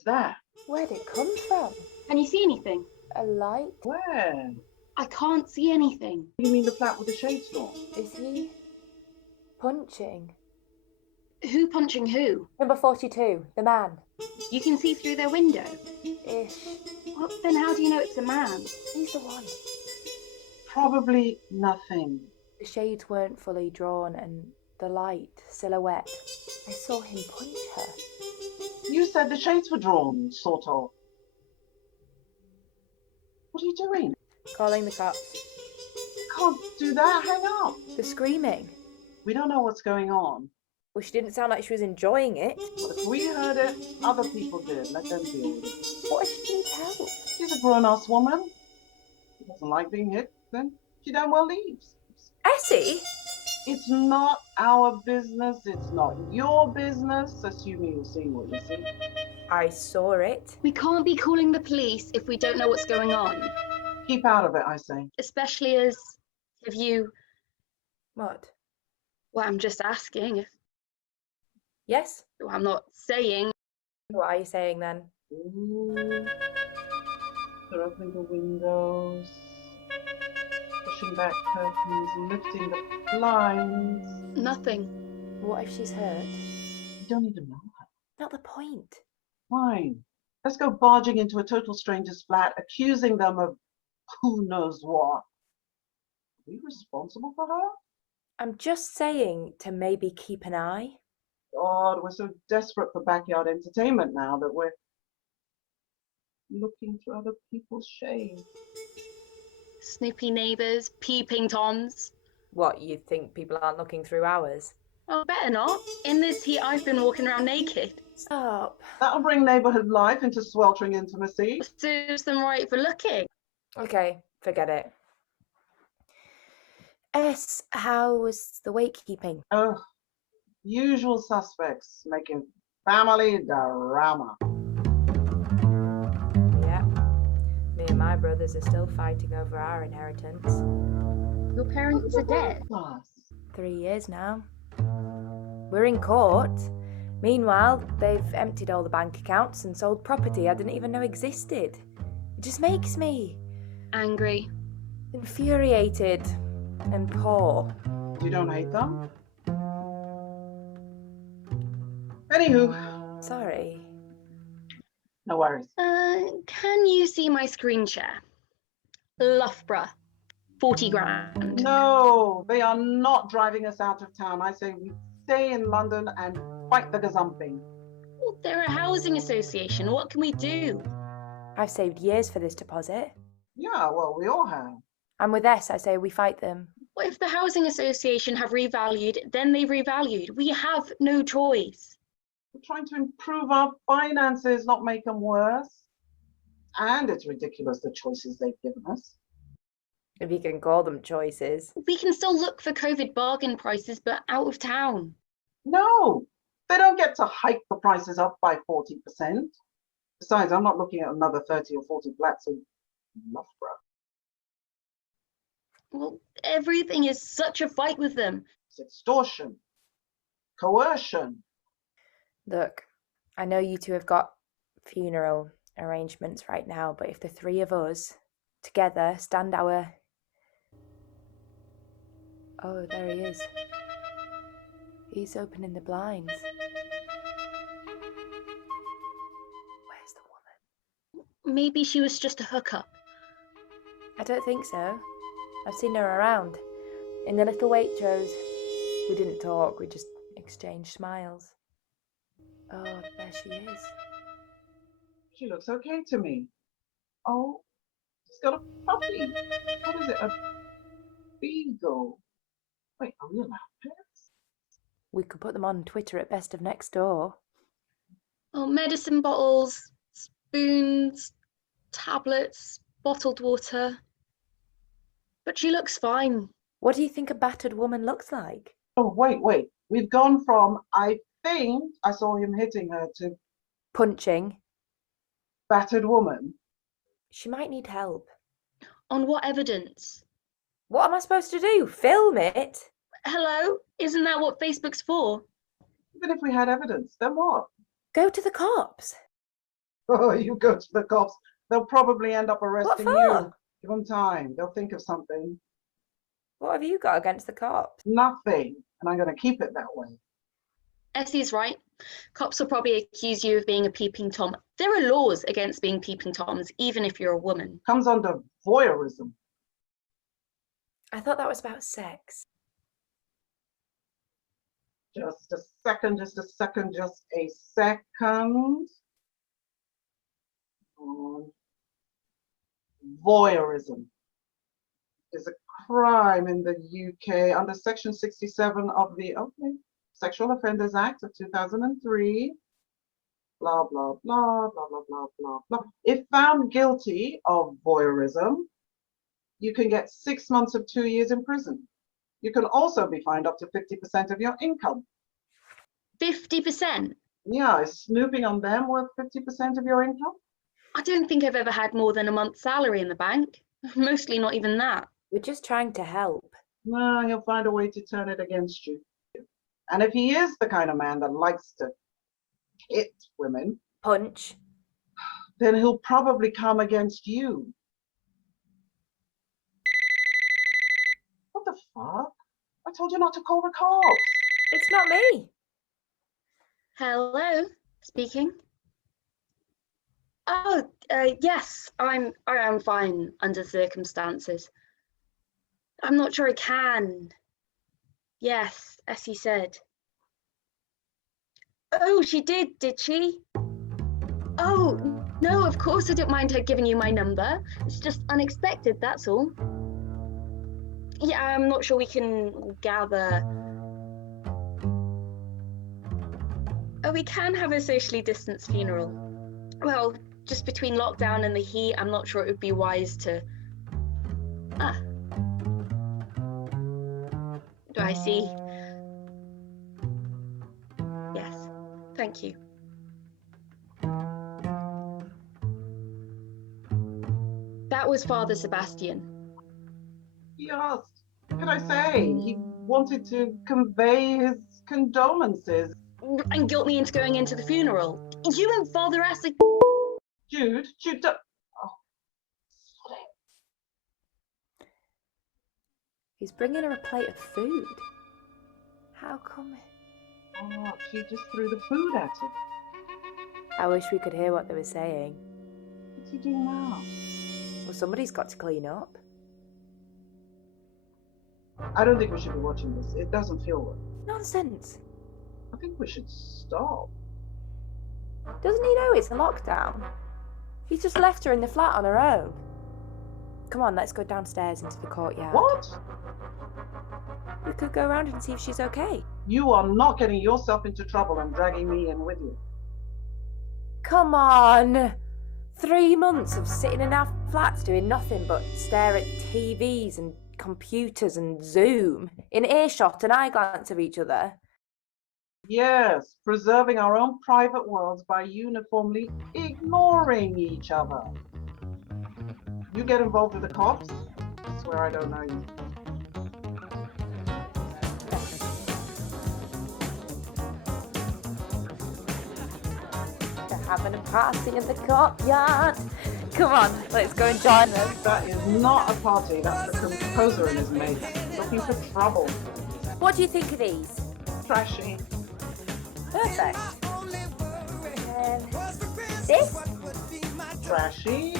was that? Where'd it come from? Can you see anything? A light? Where? I can't see anything. You mean the flat with the shades drawn? Is he punching? Who punching who? Number 42, the man. You can see through their window. Ish. Well, then how do you know it's a man? He's the one. Probably nothing. The shades weren't fully drawn and the light, silhouette. I saw him punch her. You said the shades were drawn, sort of. What are you doing? Calling the cops. Can't do that. Hang up. The screaming. We don't know what's going on. Well, she didn't sound like she was enjoying it. But if we heard it, other people did. Let them deal with it. What if she needs help? She's a grown-ass woman. She doesn't like being hit, then she damn well leaves. Essie? It's not our business. It's not your business, assuming you're seeing what you see. I saw it. We can't be calling the police if we don't know what's going on. Keep out of it, I say. Especially as if you... What? Well, I'm just asking. Yes? Well, I'm not saying. What are you saying then? Ooh. They're opening the windows, pushing back curtains, lifting the blinds. Nothing. What if she's hurt? You don't even know her. Not the point. Fine. Let's go barging into a total stranger's flat, accusing them of who knows what. Are we responsible for her? I'm just saying to maybe keep an eye. God, we're so desperate for backyard entertainment now that we're looking through other people's shade. Snoopy neighbours, peeping toms. What, you think people aren't looking through ours? Oh, better not. In this heat, I've been walking around naked. Stop. That'll bring neighborhood life into sweltering intimacy. Serves them right for looking. Okay, forget it. How was the wakekeeping? Oh, usual suspects making family drama. Yeah. Me and my brothers are still fighting over our inheritance. Your parents are dead. Plus, 3 years now. We're in court. Meanwhile, they've emptied all the bank accounts and sold property I didn't even know existed. It just makes me Angry. infuriated and poor. you don't hate them? Anywho, Sorry. no worries. Can you see my screen share? Loughborough. 40 grand. No, they are not driving us out of town. I say we stay in London and fight the gazumping. Well, they're a housing association. What can we do? I've saved years for this deposit. Yeah, well, we all have. And with this, I say we fight them. What if the housing association have revalued, then they've revalued? We have no choice. We're trying to improve our finances, not make them worse. And it's ridiculous the choices they've given us. If you can call them choices. We can still look for COVID bargain prices, but out of town. No, they don't get to hike the prices up by 40%. Besides, I'm not looking at another 30 or 40 flats in Loughborough. Well, everything is such a fight with them. It's extortion, coercion. Look, I know you two have got funeral arrangements right now, but if the three of us together stand our... Oh, there he is. He's opening the blinds. Where's the woman? Maybe she was just a hookup. I don't think so. I've seen her around. In the little Waitrose. We didn't talk, we just exchanged smiles. Oh, there she is. She looks okay to me. Oh, she's got a puppy. What is it? A beagle. Wait, are we allowed pets? We could put them on Twitter at Best of Next Door. Oh, medicine bottles, spoons, tablets, bottled water. But she looks fine. What do you think a battered woman looks like? Oh, wait. We've gone from, I think I saw him hitting her, to Punching. battered woman. She might need help. On what evidence? What am I supposed to do? Film it? Hello? Isn't that what Facebook's for? Even if we had evidence, then what? Go to the cops. Oh, you go to the cops. They'll probably end up arresting for? you. Give them time. They'll think of something. What have you got against the cops? Nothing. And I'm going to keep it that way. Essie's right. Cops will probably accuse you of being a peeping Tom. There are laws against being peeping Toms, even if you're a woman. Comes under voyeurism. I thought that was about sex. Just a second, just a second, just a second. Voyeurism is a crime in the UK under Section 67 of the Sexual Offenders Act of 2003. Blah, blah, blah, blah, blah, blah, blah, blah. If found guilty of voyeurism, you can get 6 months of 2 years in prison. You can also be fined up to 50% of your income. 50%? Yeah, is snooping on them worth 50% of your income? I don't think I've ever had more than a month's salary in the bank. Mostly not even that. We're just trying to help. No, he'll find a way to turn it against you. And if he is the kind of man that likes to hit women, Punch. then he'll probably come against you. What the fuck? I told you not to call the cops. It's not me. Hello, speaking. Oh, yes, I am fine under circumstances. I'm not sure I can. Yes, as he said. Oh, she did she? Oh, no, of course I don't mind her giving you my number. It's just unexpected, that's all. Yeah, I'm not sure we can gather. Oh, we can have a socially distanced funeral. Well, just between lockdown and the heat, I'm not sure it would be wise to... Ah. Do I see? Yes, thank you. That was Father Sebastian. He asked, what can I say? He wanted to convey his condolences. And guilt me into going into the funeral. You and Father Essex... Jude, don't... Oh, sorry. He's bringing her a plate of food. How come? Oh, she just threw the food at him. I wish we could hear what they were saying. What's he doing now? Well, somebody's got to clean up. I don't think we should be watching this. It doesn't feel right. Nonsense. I think we should stop. Doesn't he know it's a lockdown? He's just left her in the flat on her own. Come on, let's go downstairs into the courtyard. What? We could go around and see if she's okay. You are not getting yourself into trouble and dragging me in with you. Come on! 3 months of sitting in our flats doing nothing but stare at TVs and computers and Zoom, in earshot and eye glance of each other. Yes, preserving our own private worlds by uniformly ignoring each other. You get involved with the cops? I swear I don't know you. They're having a party in the courtyard. Come on, let's go and join them. That is not a party, that's the composer and his mates looking for trouble. What do you think of these? Trashy. Perfect. This? Trashy.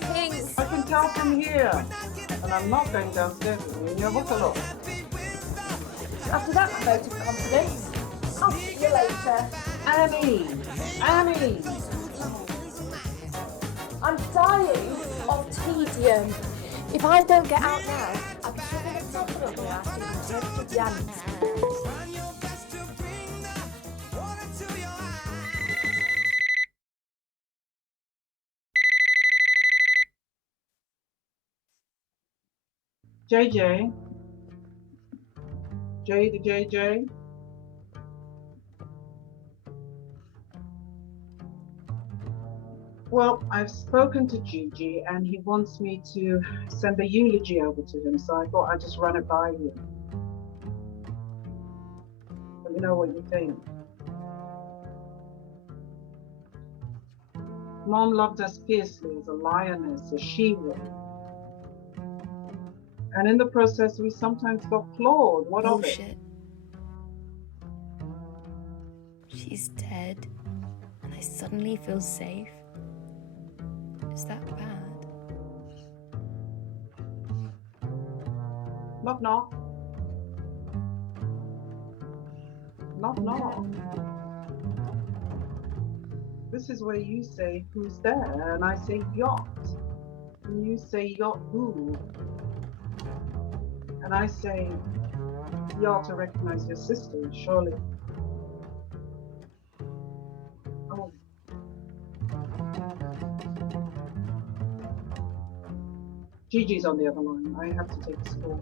Pink. I can tell from here. And I'm not going downstairs with you. Look a look. After that vote of confidence, I'll see you later. Annie! Annie! I'm dying of tedium. If I don't get out now, I'm sure going to top it up and ask you to take the dance. JJ. J to JJ. Well, I've spoken to Gigi and he wants me to send a eulogy over to him, so I thought I'd just run it by you. Let me know what you think. Mom loved us fiercely as a lioness, a she-wolf. And in the process, we sometimes got clawed. What of it? Bullshit. She's dead, and I suddenly feel safe. Is that bad? Knock, knock. Knock, knock. This is where you say, who's there? And I say, yacht. And you say, yacht who? And I say, you ought to recognize your sister, surely. Oh. Gigi's on the other line. I have to take this call.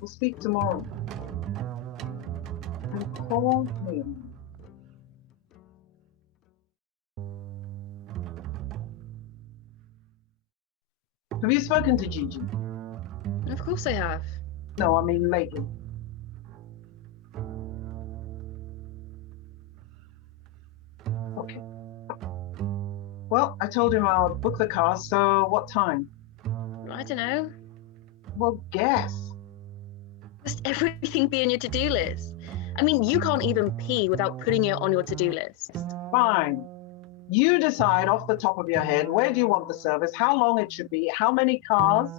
We'll speak tomorrow. And call him. Have you spoken to Gigi? Of course I have. No, I mean lately. Okay. Well, I told him I'll book the car, so what time? I don't know. Well, guess. Must everything be on your to-do list? I mean, you can't even pee without putting it on your to-do list. Fine. You decide off the top of your head, where do you want the service, how long it should be, how many cars,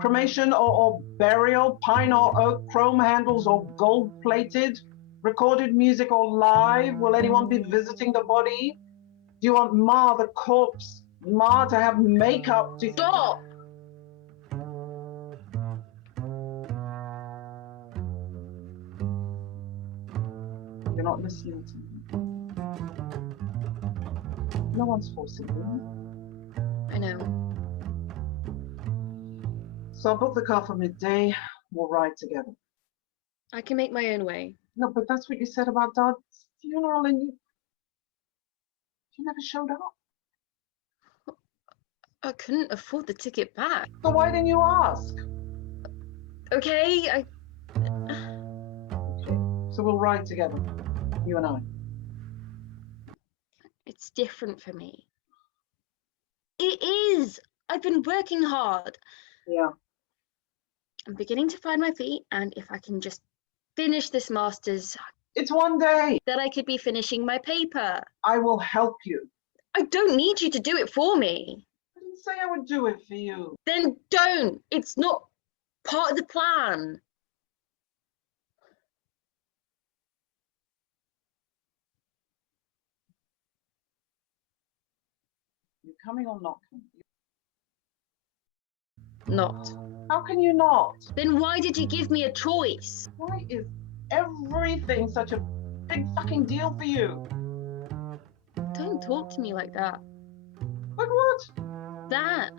cremation or burial, pine or oak, chrome handles or gold plated, recorded music or live, will anyone be visiting the body? Do you want Ma, the corpse, Ma to have makeup to... Stop! You're not listening to me. No one's forcing you. I know. So I'll book the car for midday. We'll ride together. I can make my own way. No, but that's what you said about Dad's funeral, and you never showed up. I couldn't afford the ticket back. So why didn't you ask? Okay, Okay. So we'll ride together, you and I. it's different for me. It is! I've been working hard. Yeah. I'm beginning to find my feet, and if I can just finish this master's, It's one day. then I could be finishing my paper. I will help you. I don't need you to do it for me. I didn't say I would do it for you. Then don't. It's not part of the plan. You coming or not coming? Not. How can you not? Then why did you give me a choice? Why is everything such a big fucking deal for you? Don't talk to me like that. Like what? That.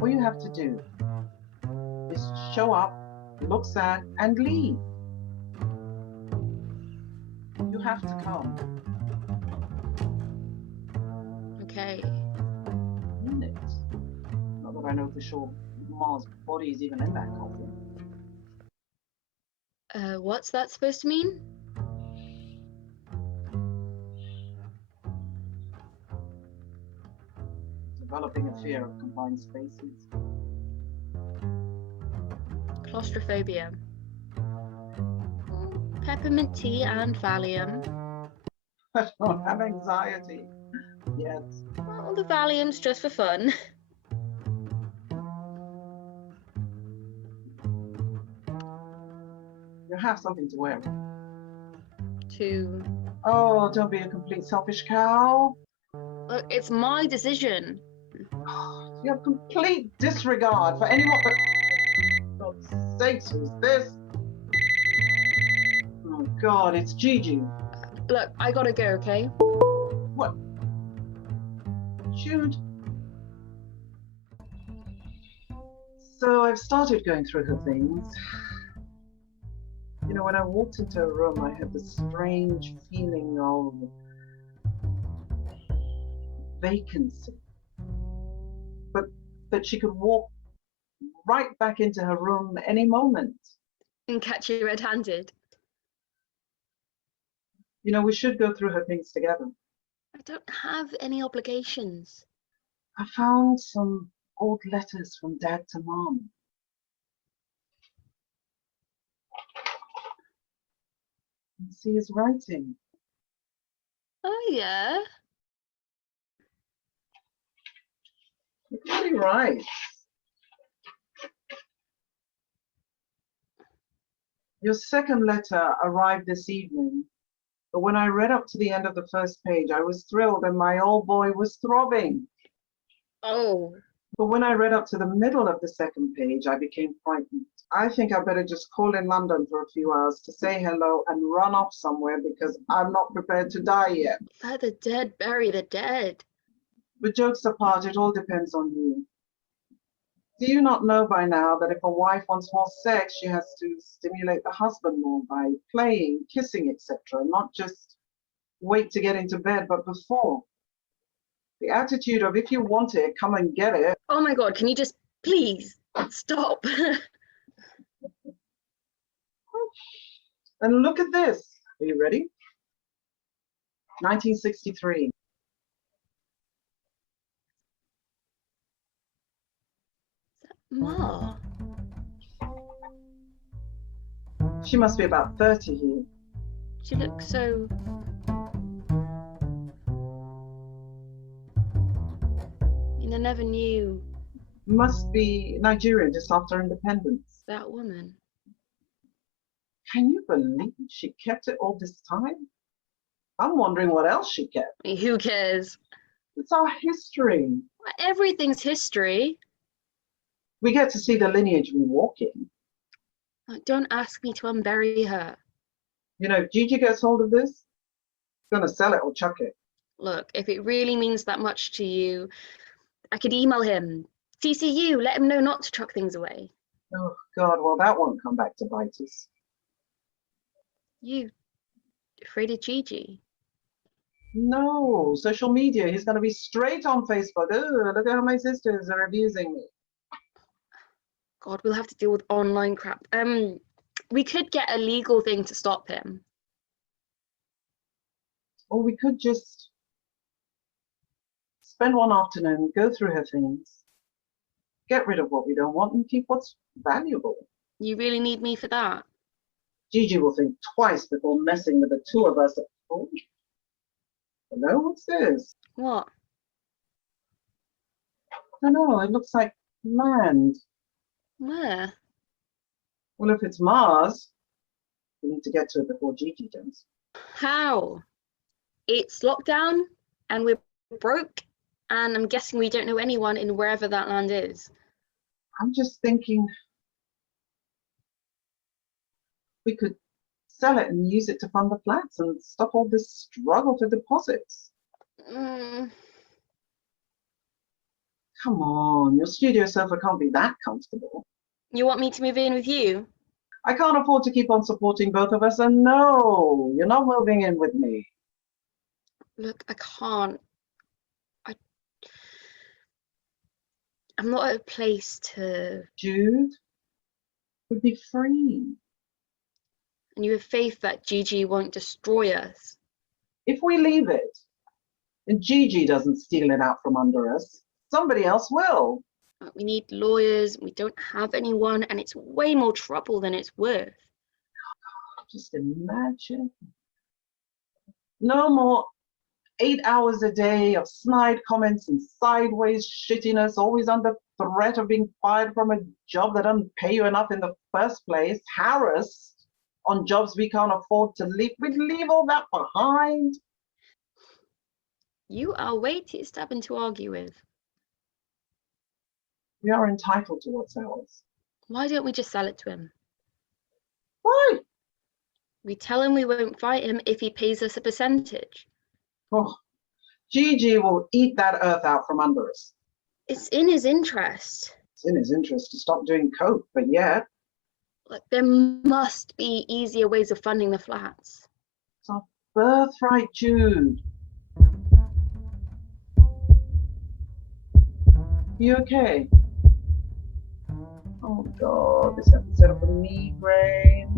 All you have to do is show up, look sad, and leave. You have to come. Okay. Mean it. Not that I know for sure Ma's body is even in that coffin. What's that supposed to mean? Developing a fear of confined spaces. Claustrophobia. Peppermint tea and Valium. I don't have anxiety yet. Well, the Valium's just for fun. You have something to wear. Oh, don't be a complete selfish cow. Look, it's my decision. You have complete disregard for anyone but... For God's sakes, who's this? Oh God, it's Gigi. Look, I gotta go, okay? What? Jude. So I've started going through her things. You know, when I walked into her room, I had this strange feeling of vacancy. But that she could walk right back into her room any moment. And catch you red-handed. You know, we should go through her things together. I don't have any obligations. I found some old letters from Dad to Mom. You see his writing. Oh, yeah? Look what he writes. Your second letter arrived this evening, but when I read up to the end of the first page, I was thrilled and my old boy was throbbing. Oh. But when I read up to the middle of the second page, I became frightened. I think I better just call in London for a few hours to say hello and run off somewhere because I'm not prepared to die yet. Let the dead bury the dead. But jokes apart, it all depends on you. Do you not know by now that if a wife wants more sex, she has to stimulate the husband more by playing, kissing, etc., not just wait to get into bed, but before? The attitude of if you want it, come and get it. Oh my God, can you just please stop? And look at this. Are you ready? 1963. Ma, She must be about 30 here. she looks so... I never knew Must be Nigerian just after independence. that woman. Can you believe she kept it all this time? I'm wondering what else she kept. I mean, who cares? It's our history. Everything's history. We get to see the lineage we walk in. Don't ask me to unbury her. You know, if Gigi gets hold of this, she's gonna sell it or chuck it. Look, if it really means that much to you, I could email him. CCU, let him know not to chuck things away. Oh God, well that won't come back to bite us. You afraid of Gigi? No, social media. He's gonna be straight on Facebook. Oh, look at how my sisters are abusing me. God, we'll have to deal with online crap. We could get a legal thing to stop him. Or we could just spend one afternoon, go through her things, get rid of what we don't want and keep what's valuable. You really need me for that? Gigi will think twice before messing with the two of us. Oh, hello, what's this? What? I don't know, it looks like land. Where? Well, if it's Mars, we need to get to it before Gigi does. How? It's lockdown and we're broke, and I'm guessing we don't know anyone in wherever that land is. I'm just thinking we could sell it and use it to fund the flats and stop all this struggle for deposits. Mm, Come on, your studio sofa can't be that comfortable. you want me to move in with you? I can't afford to keep on supporting both of us, and no, you're not moving in with me. Look, I can't. I'm not at a place to... Jude would be free. And you have faith that Gigi won't destroy us. If we leave it, and Gigi doesn't steal it out from under us, somebody else will. We need lawyers, we don't have anyone, and it's way more trouble than it's worth. Just imagine. No more 8 hours a day of snide comments and sideways shittiness, always under threat of being fired from a job that doesn't pay you enough in the first place, harassed on jobs we can't afford to leave. We'd leave all that behind. You are way too stubborn to argue with. We are entitled to what's ours. Why don't we just sell it to him? Why? We tell him we won't fight him if he pays us a percentage. Oh, Gigi will eat that earth out from under us. It's in his interest. It's in his interest to stop doing coke, but yet Like, there must be easier ways of funding the flats. It's our birthright, Jude. You okay? Oh God, this episode of the migraine.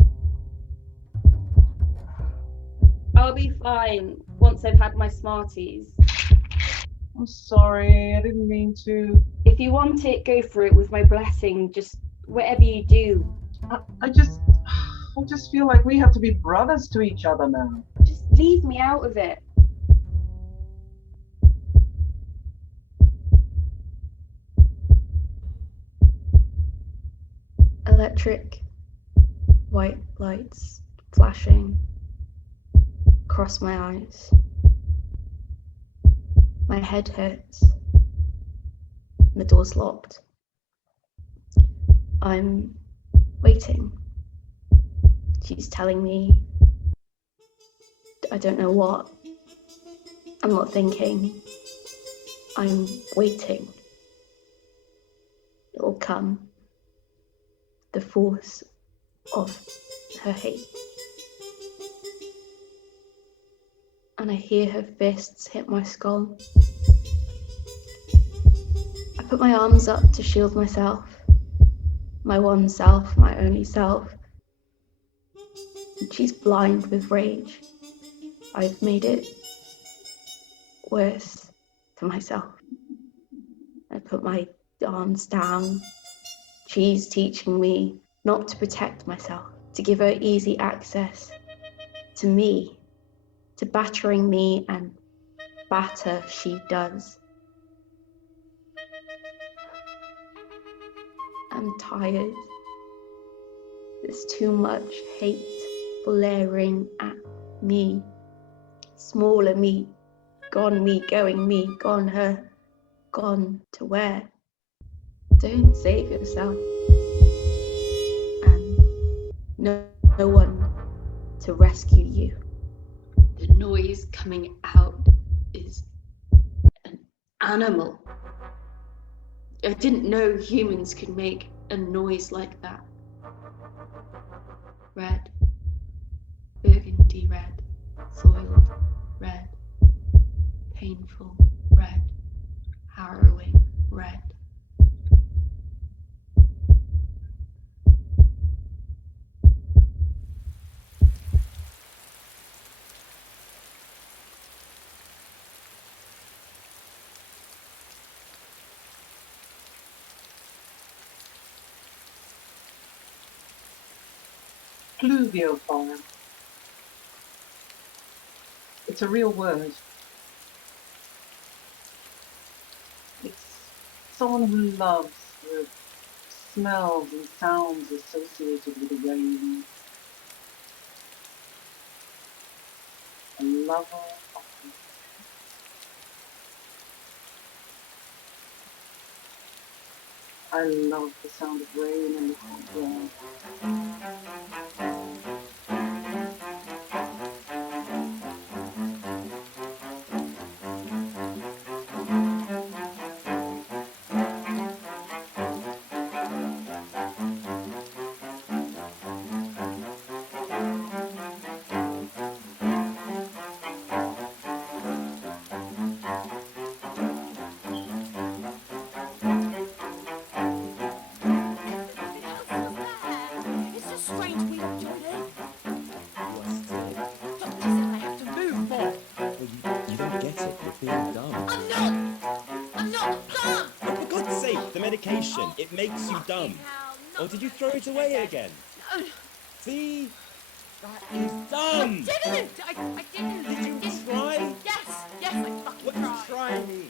I'll be fine once I've had my Smarties. I'm sorry, I didn't mean to. If you want it, go for it with my blessing. Just whatever you do, I just feel like we have to be brothers to each other now. just leave me out of it. Electric, white lights flashing across my eyes. My head hurts. The door's locked. I'm waiting. She's telling me I don't know what. I'm not thinking. I'm waiting. It'll come. The force of her hate. And I hear her fists hit my skull. I put my arms up to shield myself. My one self, my only self. And she's blind with rage. I've made it worse for myself. I put my arms down. She's teaching me not to protect myself, to give her easy access to me, to battering me, and batter she does. I'm tired. There's too much hate blaring at me. Smaller me, gone me, going me, gone her, gone to where? Don't save yourself. And no one to rescue you. The noise coming out is an animal. I didn't know humans could make a noise like that. Red, burgundy red, soiled red, painful red, harrowing red. Pluviophile. It's a real word. It's someone who loves the smells and sounds associated with the rain. A lover of the I love the sound of rain in the courtyard. It's a strange week, Jordan. What's it? Look, listen, I have to move more. Well, you don't get it. You're being dumb. I'm not dumb. Oh, for God's sake, the medication. It makes you dumb. Hell, no, Or did you throw it away again? No, See? That is I dumb! didn't. I didn't. Did you I didn't. try? Yes, I fucking What does try mean?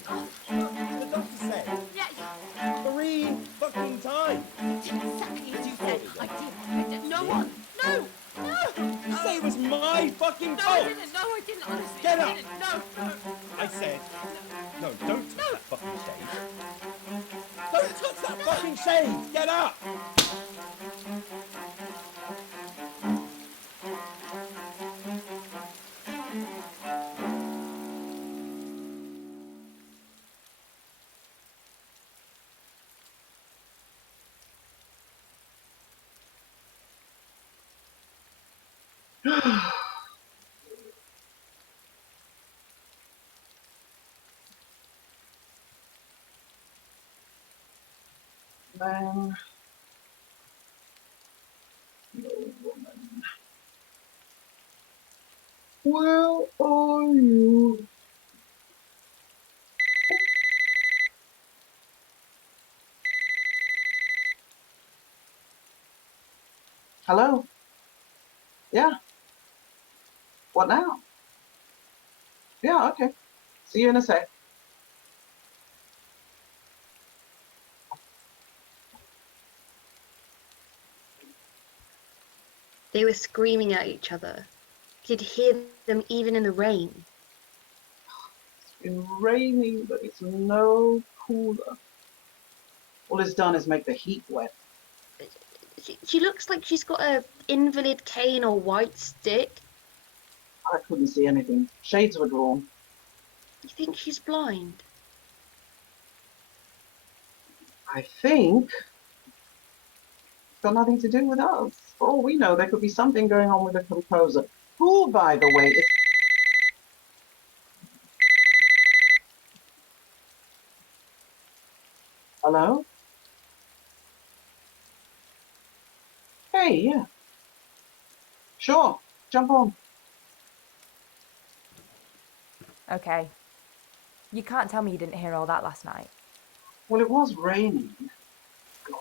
The doctor said Yeah, 3 fucking times. exactly as you said. I did. No one. No. You say it was my fucking No, I fault! didn't. No, I didn't. Honestly, Get I up. didn't. No. I said, no, don't touch that fucking shade. Don't touch that fucking shade! Get up! Man, no woman. Where are you? Hello? Yeah. What now? Yeah, okay. See you in a sec. They were screaming at each other. Could hear them even in the rain. It's been raining, but it's no cooler. All it's done is make the heat wet. She looks like she's got a invalid cane or white stick. I couldn't see anything. Shades were drawn. You think she's blind? I think it's got nothing to do with us. For all we know, there could be something going on with the composer, who, by the way, is... Hello? Hey, yeah. Sure, jump on. Okay. You can't tell me you didn't hear all that last night. Well, it was raining. God.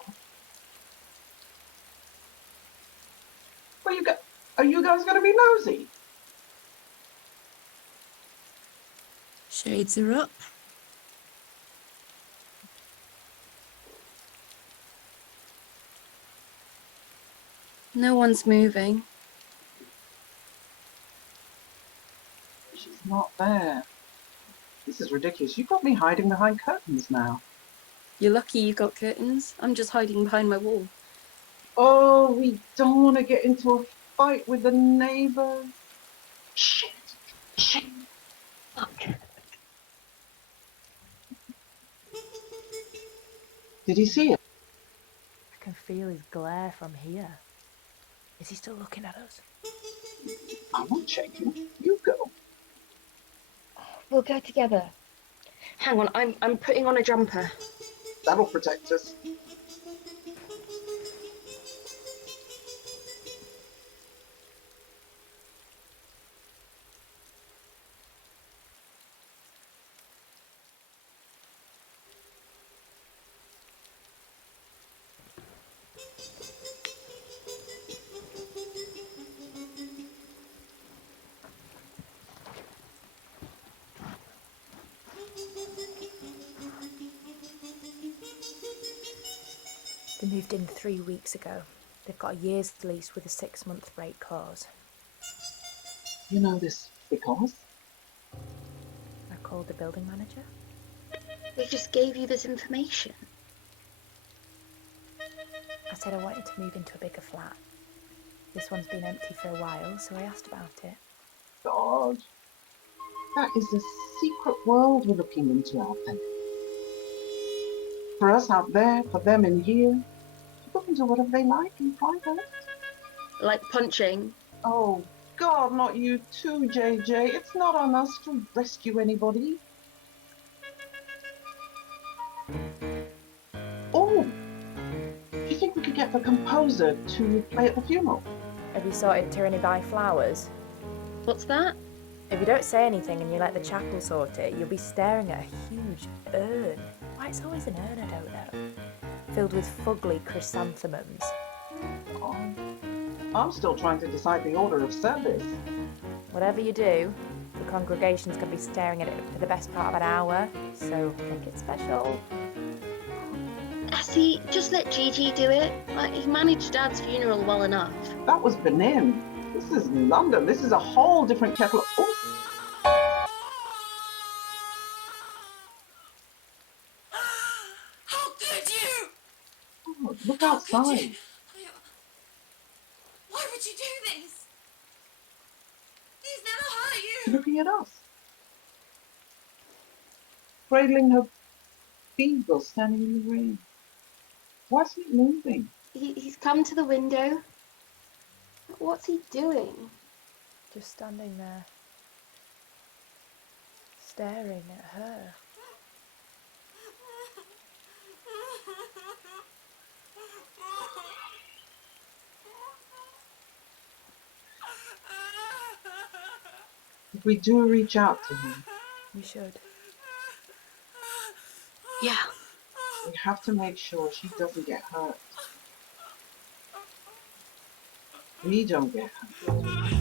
Well, are you guys going to be nosy? Shades are up. No one's moving. She's not there. This is ridiculous. You've got me hiding behind curtains now. You're lucky you got curtains. I'm just hiding behind my wall. Oh, we don't want to get into a fight with the neighbors. Shit. Shit. Fuck. Did he see it? I can feel his glare from here. Is he still looking at us? I'm not checking. You go. We'll go together. Hang on, I'm putting on a jumper. That'll protect us. They moved in 3 weeks ago. They've got a year's lease with a 6-month break clause. You know this because? I called the building manager. They just gave you this information. I said I wanted to move into a bigger flat. This one's been empty for a while, so I asked about it. God. That is the secret world we're looking into out there. For us out there, for them in here. People can do whatever they like in private. Like punching. Oh, God, not you too, JJ. It's not on us to rescue anybody. Oh, do you think we could get the composer to play at the funeral? Have you sorted Tyranny by Flowers? What's that? If you don't say anything and you let the chapel sort it, you'll be staring at a huge urn. Why it's always an urn, I don't know. Filled with fugly chrysanthemums. Oh, I'm still trying to decide the order of service. Whatever you do, the congregation's going to be staring at it for the best part of an hour, so make it special. See, just let Gigi do it. Like, he managed Dad's funeral well enough. That was Benin. This is London. This is a whole different kettle of... Oh, How could you? God, look How could outside. you? Why would you do this? He's never hurt you. Looking at us. Cradling her beagle standing in the rain. Why isn't it moving? He's come to the window. What's he doing? just standing there, staring at her. If we do reach out to him, You should. Yeah. we have to make sure she doesn't get hurt. We don't get hurt.